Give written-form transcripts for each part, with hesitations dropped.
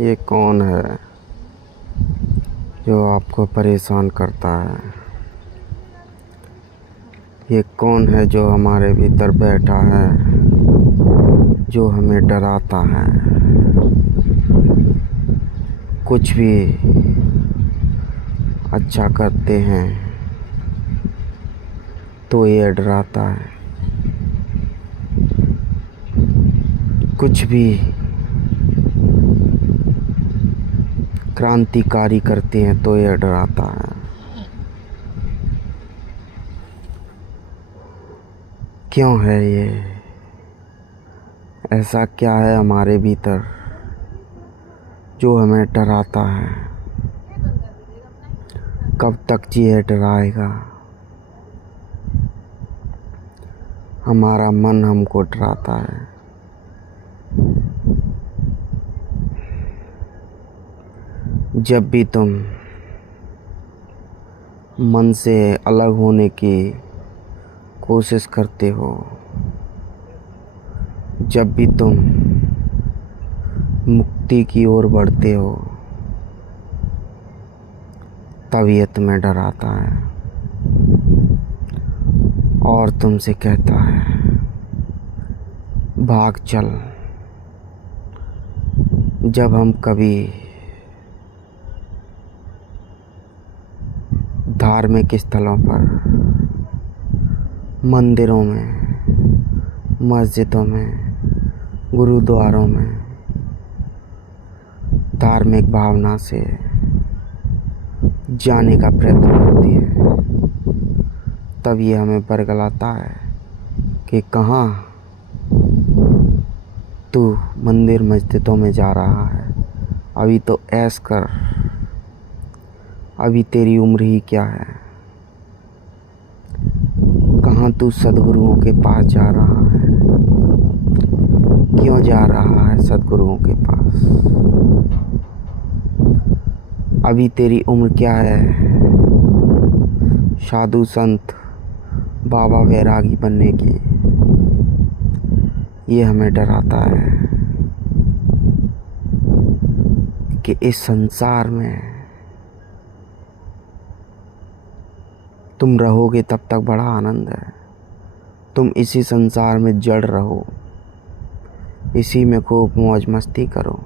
ये कौन है जो आपको परेशान करता है? ये कौन है जो हमारे भीतर बैठा है, जो हमें डराता है? कुछ भी अच्छा करते हैं तो ये डराता है, कुछ भी क्रांतिकारी करते हैं तो ये डराता है। क्यों है ये? ऐसा क्या है हमारे भीतर जो हमें डराता है? कब तक ये डराएगा? हमारा मन हमको डराता है। जब भी तुम मन से अलग होने की कोशिश करते हो, जब भी तुम मुक्ति की ओर बढ़ते हो, तब ये तुम्हें डराता है और तुमसे कहता है भाग चल। जब हम कभी धार्मिक स्थलों पर, मंदिरों में, मस्जिदों में, गुरुद्वारों में धार्मिक भावना से जाने का प्रयत्न करती है, तब ये हमें बरगलाता है कि कहाँ तू मंदिर मस्जिदों में जा रहा है, अभी तो ऐश कर, अभी तेरी उम्र ही क्या है। कहाँ तू सद्गुरुओं के पास जा रहा है? क्यों जा रहा है सद्गुरुओं के पास? अभी तेरी उम्र क्या है साधु संत बाबा वैरागी बनने की? ये हमें डराता है कि इस संसार में तुम रहोगे तब तक बड़ा आनंद है। तुम इसी संसार में जड़ रहो, इसी में खूब मौज मस्ती करो।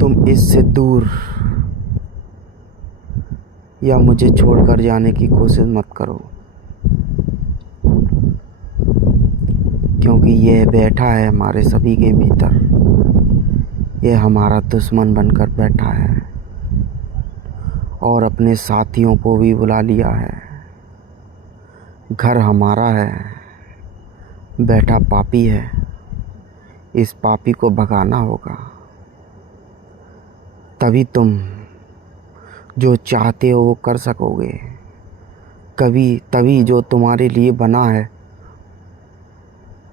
तुम इससे दूर या मुझे छोड़कर जाने की कोशिश मत करो, क्योंकि ये बैठा है हमारे सभी के भीतर। ये हमारा दुश्मन बनकर बैठा है और अपने साथियों को भी बुला लिया है। घर हमारा है, बैठा पापी है। इस पापी को भगाना होगा, तभी तुम जो चाहते हो वो कर सकोगे। तभी जो तुम्हारे लिए बना है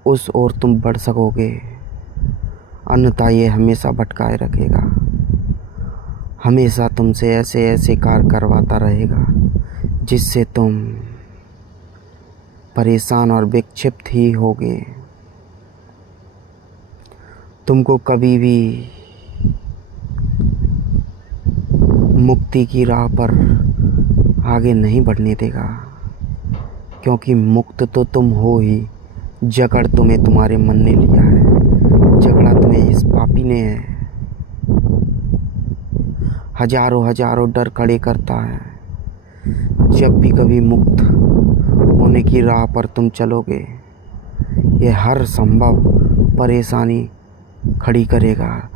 उस ओर तुम बढ़ सकोगे, अन्यथा ये हमेशा भटकाए रखेगा, हमेशा तुमसे ऐसे ऐसे कार्य करवाता रहेगा जिससे तुम परेशान और विक्षिप्त ही होगे। तुमको कभी भी मुक्ति की राह पर आगे नहीं बढ़ने देगा, क्योंकि मुक्त तो तुम हो ही, जकड़ तुम्हें तुम्हारे मन ने लिया है, झगड़ा तुम्हें इस पापी ने है। हजारों डर खड़े करता है। जब भी कभी मुक्त होने की राह पर तुम चलोगे, ये हर संभव परेशानी खड़ी करेगा,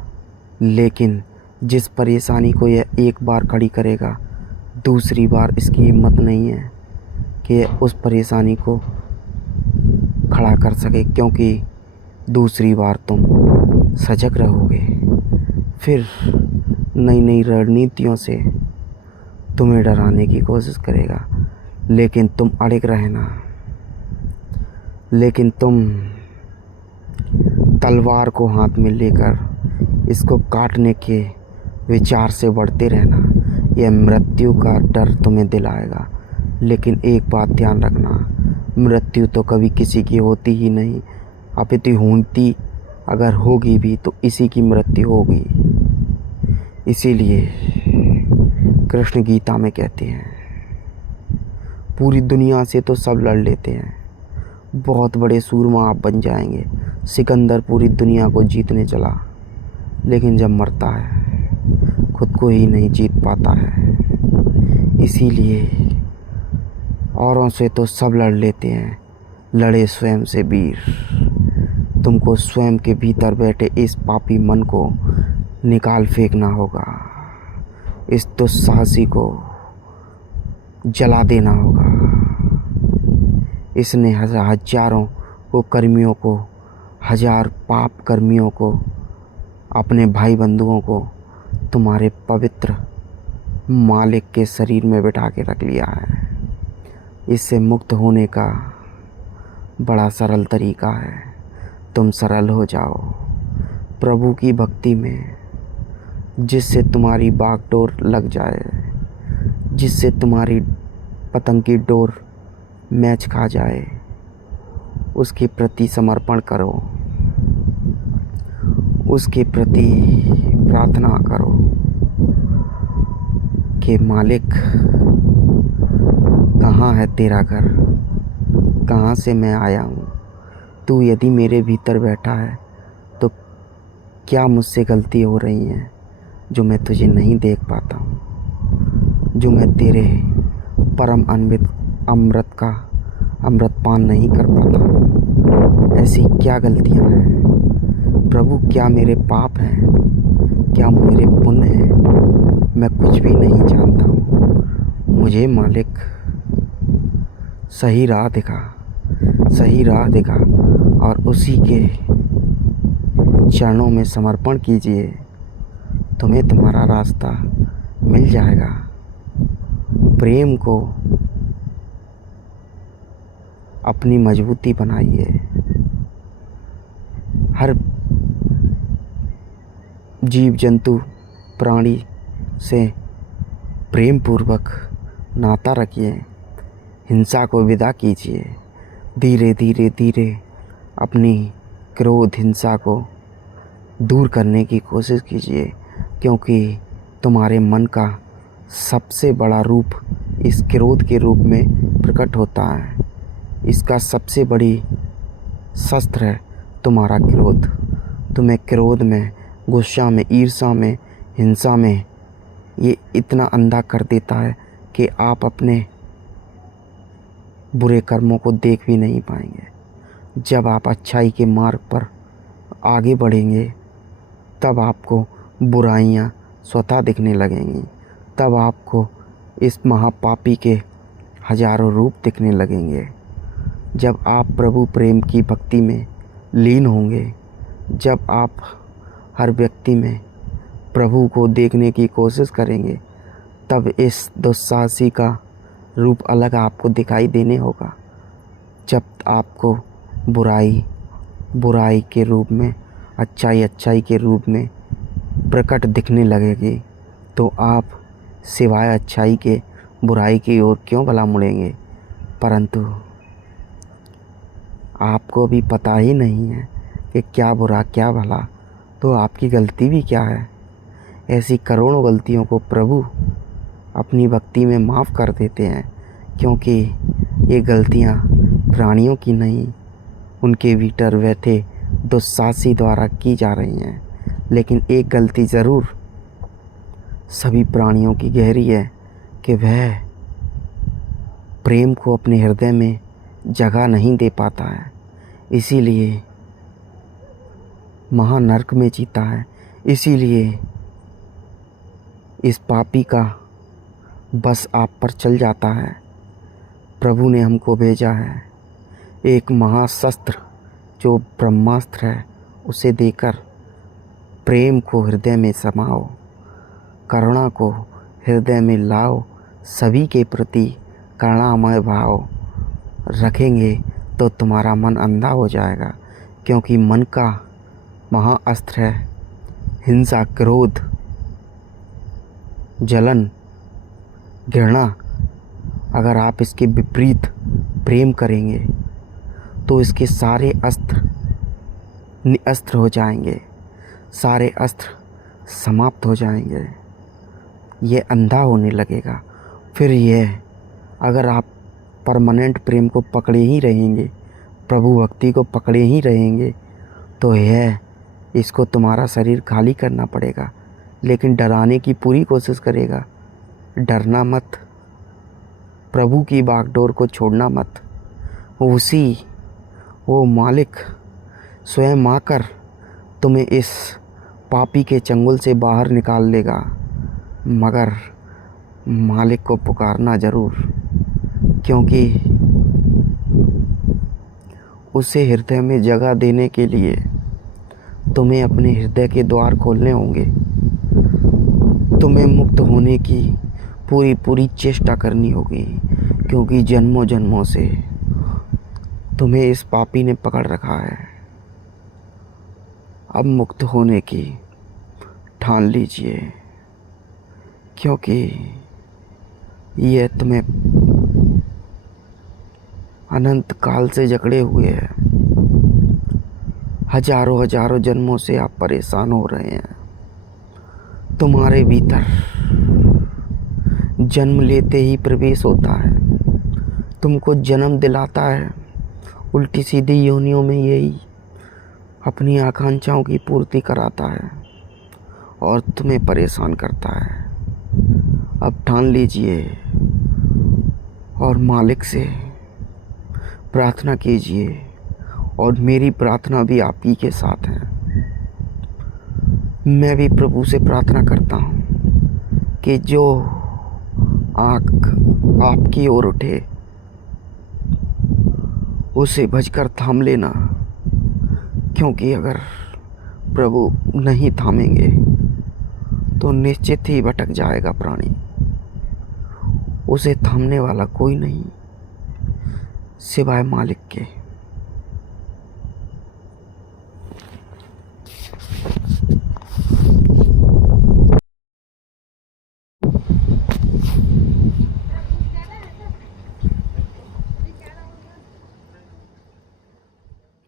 लेकिन जिस परेशानी को यह एक बार खड़ी करेगा, दूसरी बार इसकी हिम्मत नहीं है कि उस परेशानी को खड़ा कर सके, क्योंकि दूसरी बार तुम सजग रहोगे। फिर नई नई रणनीतियों से तुम्हें डराने की कोशिश करेगा, लेकिन तुम अड़िग रहना। लेकिन तुम तलवार को हाथ में लेकर इसको काटने के विचार से बढ़ते रहना। यह मृत्यु का डर तुम्हें दिलाएगा, लेकिन एक बात ध्यान रखना, मृत्यु तो कभी किसी की होती ही नहीं, अपितु होती अगर होगी भी तो इसी की मृत्यु होगी। इसीलिए कृष्ण गीता में कहते हैं, पूरी दुनिया से तो सब लड़ लेते हैं, बहुत बड़े सूरमा आप बन जाएंगे। सिकंदर पूरी दुनिया को जीतने चला, लेकिन जब मरता है खुद को ही नहीं जीत पाता है। इसीलिए औरों से तो सब लड़ लेते हैं, लड़े स्वयं से वीर। तुमको स्वयं के भीतर बैठे इस पापी मन को निकाल फेंकना होगा, इस दुस्साहसी को जला देना होगा। इसने हजारों को कर्मियों को, हजार पाप कर्मियों को, अपने भाई बंधुओं को तुम्हारे पवित्र मालिक के शरीर में बिठा के रख लिया है। इससे मुक्त होने का बड़ा सरल तरीका है, तुम सरल हो जाओ प्रभु की भक्ति में, जिससे तुम्हारी बागडोर लग जाए, जिससे तुम्हारी पतंग की डोर मैच खा जाए। उसके प्रति समर्पण करो, उसके प्रति प्रार्थना करो कि मालिक कहाँ है तेरा घर, कहाँ से मैं आया हूँ। तू यदि मेरे भीतर बैठा है तो क्या मुझसे गलती हो रही है जो मैं तुझे नहीं देख पाता हूँ, जो मैं तेरे परम अमृत का अमृतपान नहीं कर पाता। ऐसी क्या गलतियाँ हैं प्रभु, क्या मेरे पाप हैं, क्या मेरे पुण्य हैं, मैं कुछ भी नहीं जानता हूँ। मुझे मालिक सही राह दिखा, सही राह दिखा और उसी के चरणों में समर्पण कीजिए, तुम्हें तुम्हारा रास्ता मिल जाएगा। प्रेम को अपनी मजबूती बनाइए। हर जीव जंतु प्राणी से प्रेम पूर्वक नाता रखिए, हिंसा को विदा कीजिए। धीरे धीरे धीरे अपनी क्रोध हिंसा को दूर करने की कोशिश कीजिए, क्योंकि तुम्हारे मन का सबसे बड़ा रूप इस क्रोध के रूप में प्रकट होता है। इसका सबसे बड़ी शस्त्र है तुम्हारा क्रोध। तुम्हें क्रोध में, गुस्सा में, ईर्ष्या में, हिंसा में ये इतना अंधा कर देता है कि आप अपने बुरे कर्मों को देख भी नहीं पाएंगे। जब आप अच्छाई के मार्ग पर आगे बढ़ेंगे तब आपको बुराइयां स्वतः दिखने लगेंगी, तब आपको इस महापापी के हजारों रूप दिखने लगेंगे। जब आप प्रभु प्रेम की भक्ति में लीन होंगे, जब आप हर व्यक्ति में प्रभु को देखने की कोशिश करेंगे, तब इस दुस्साहसी का रूप अलग आपको दिखाई देने होगा। जब आपको बुराई बुराई के रूप में, अच्छाई अच्छाई के रूप में प्रकट दिखने लगेगी, तो आप सिवाय अच्छाई के बुराई की ओर क्यों भला मुड़ेंगे। परंतु आपको भी पता ही नहीं है कि क्या बुरा क्या भला, तो आपकी गलती भी क्या है। ऐसी करोड़ों गलतियों को प्रभु अपनी भक्ति में माफ़ कर देते हैं, क्योंकि ये गलतियाँ प्राणियों की नहीं, उनके भीतर बैठे दुस्साहसी द्वारा की जा रही हैं। लेकिन एक गलती ज़रूर सभी प्राणियों की गहरी है कि वह प्रेम को अपने हृदय में जगह नहीं दे पाता है, इसीलिए महानरक में जीता है। इसीलिए इस पापी का बस आप पर चल जाता है। प्रभु ने हमको भेजा है एक महाशस्त्र जो ब्रह्मास्त्र है, उसे देकर प्रेम को हृदय में समाओ, करुणा को हृदय में लाओ, सभी के प्रति करुणामय भाव रखेंगे तो तुम्हारा मन अंधा हो जाएगा। क्योंकि मन का महाअस्त्र है हिंसा, क्रोध, जलन, घृणा। अगर आप इसके विपरीत प्रेम करेंगे तो इसके सारे अस्त्र निअस्त्र हो जाएंगे, सारे अस्त्र समाप्त हो जाएंगे। ये अंधा होने लगेगा। फिर यह, अगर आप परमानेंट प्रेम को पकड़े ही रहेंगे, प्रभु भक्ति को पकड़े ही रहेंगे, तो यह, इसको तुम्हारा शरीर खाली करना पड़ेगा, लेकिन डराने की पूरी कोशिश करेगा। डरना मत, प्रभु की बागडोर को छोड़ना मत। वो मालिक स्वयं आकर तुम्हें इस पापी के चंगुल से बाहर निकाल लेगा, मगर मालिक को पुकारना ज़रूर, क्योंकि उसे हृदय में जगह देने के लिए तुम्हें अपने हृदय के द्वार खोलने होंगे। तुम्हें मुक्त होने की पूरी चेष्टा करनी होगी, क्योंकि जन्मों जन्मों से तुम्हें इस पापी ने पकड़ रखा है। अब मुक्त होने की ठान लीजिए, क्योंकि यह तुम्हें अनंत काल से जकड़े हुए है। हजारों जन्मों से आप परेशान हो रहे हैं। तुम्हारे भीतर जन्म लेते ही प्रवेश होता है, तुमको जन्म दिलाता है, उल्टी सीधी योनियों में यही अपनी आकांक्षाओं की पूर्ति कराता है और तुम्हें परेशान करता है। अब ठान लीजिए और मालिक से प्रार्थना कीजिए, और मेरी प्रार्थना भी आपकी के साथ है। मैं भी प्रभु से प्रार्थना करता हूँ कि जो आँख आपकी ओर उठे उसे भजकर थाम लेना, क्योंकि अगर प्रभु नहीं थामेंगे तो निश्चित ही भटक जाएगा प्राणी। उसे थामने वाला कोई नहीं सिवाय मालिक के।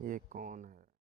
ये कौन है?